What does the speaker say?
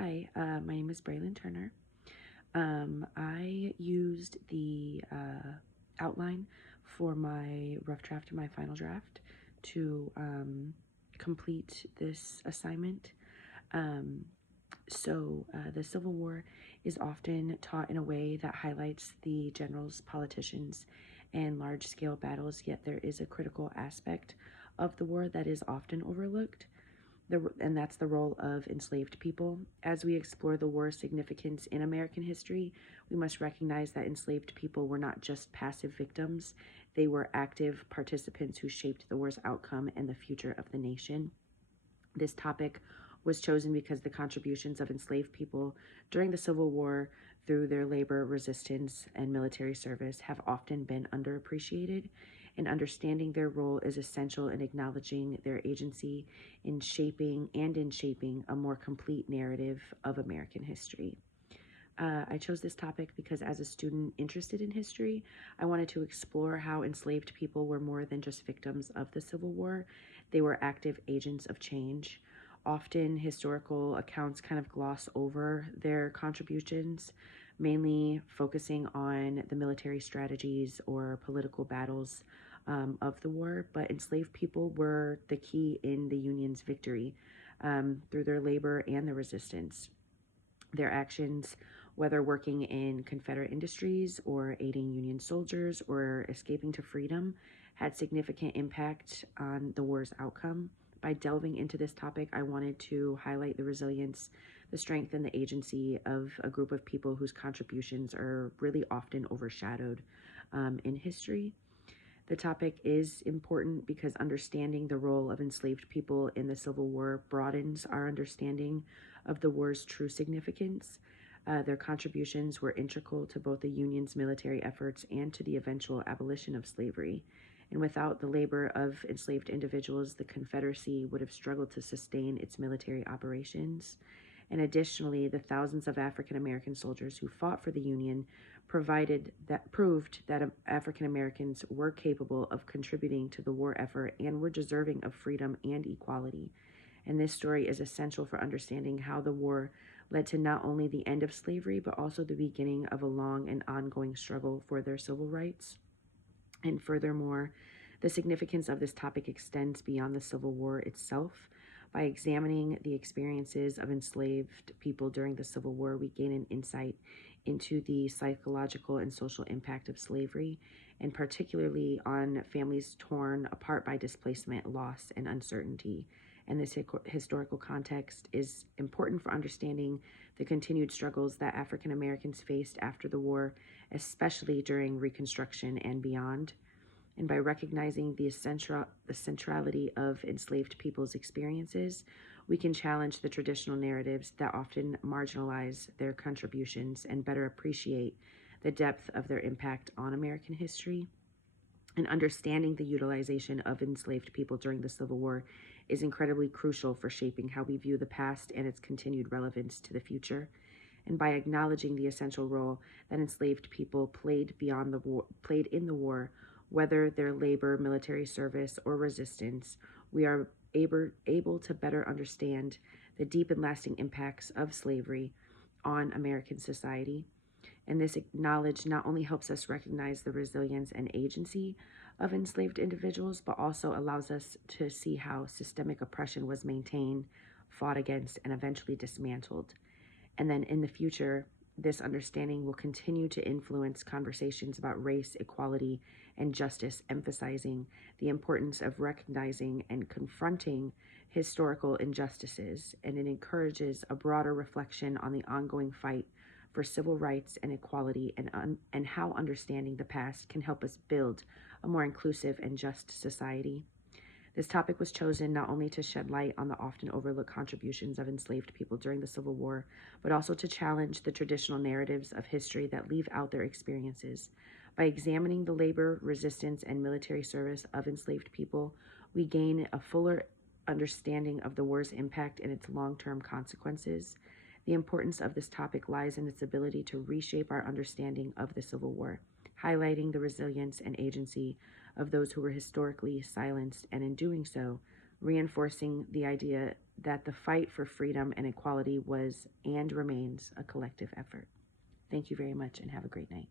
Hi, my name is Braylon Turner. I used the outline for my rough draft and my final draft to complete this assignment. The Civil War is often taught in a way that highlights the generals, politicians, and large-scale battles, yet there is a critical aspect of the war that is often overlooked, and that's the role of enslaved people. As we explore the war's significance in American history, we must recognize that enslaved people were not just passive victims, they were active participants who shaped the war's outcome and the future of the nation. This topic was chosen because the contributions of enslaved people during the Civil War through their labor, resistance, and military service have often been underappreciated, and understanding their role is essential in acknowledging their agency in shaping a more complete narrative of American history. I chose this topic because as a student interested in history, I wanted to explore how enslaved people were more than just victims of the Civil War. They were active agents of change. Often historical accounts kind of gloss over their contributions, mainly focusing on the military strategies or political battles of the war, but enslaved people were the key in the Union's victory through their labor and their resistance. Their actions, whether working in Confederate industries or aiding Union soldiers or escaping to freedom, had significant impact on the war's outcome. By delving into this topic, I wanted to highlight the resilience, the strength, and the agency of a group of people whose contributions are really often overshadowed in history. The topic is important because understanding the role of enslaved people in the Civil War broadens our understanding of the war's true significance. Their contributions were integral to both the Union's military efforts and to the eventual abolition of slavery. And without the labor of enslaved individuals, the Confederacy would have struggled to sustain its military operations. And additionally, the thousands of African American soldiers who fought for the Union proved that African Americans were capable of contributing to the war effort and were deserving of freedom and equality. And this story is essential for understanding how the war led to not only the end of slavery, but also the beginning of a long and ongoing struggle for their civil rights. And furthermore, the significance of this topic extends beyond the Civil War itself. By examining the experiences of enslaved people during the Civil War, we gain an insight into the psychological and social impact of slavery, and particularly on families torn apart by displacement, loss, and uncertainty. And this historical context is important for understanding the continued struggles that African Americans faced after the war, especially during Reconstruction and beyond. And by recognizing the centrality of enslaved people's experiences, we can challenge the traditional narratives that often marginalize their contributions and better appreciate the depth of their impact on American history. And understanding the utilization of enslaved people during the Civil War is incredibly crucial for shaping how we view the past and its continued relevance to the future. And by acknowledging the essential role that enslaved people played in the war, whether their labor, military service, or resistance, we are able to better understand the deep and lasting impacts of slavery on American society. And this knowledge not only helps us recognize the resilience and agency of enslaved individuals, but also allows us to see how systemic oppression was maintained, fought against, and eventually dismantled. And then in the future, this understanding will continue to influence conversations about race, equality, and justice, emphasizing the importance of recognizing and confronting historical injustices, and it encourages a broader reflection on the ongoing fight for civil rights and equality, and how understanding the past can help us build a more inclusive and just society. This topic was chosen not only to shed light on the often overlooked contributions of enslaved people during the Civil War, but also to challenge the traditional narratives of history that leave out their experiences. By examining the labor, resistance, and military service of enslaved people, we gain a fuller understanding of the war's impact and its long-term consequences. The importance of this topic lies in its ability to reshape our understanding of the Civil War, highlighting the resilience and agency of those who were historically silenced, and in doing so, reinforcing the idea that the fight for freedom and equality was and remains a collective effort. Thank you very much and have a great night.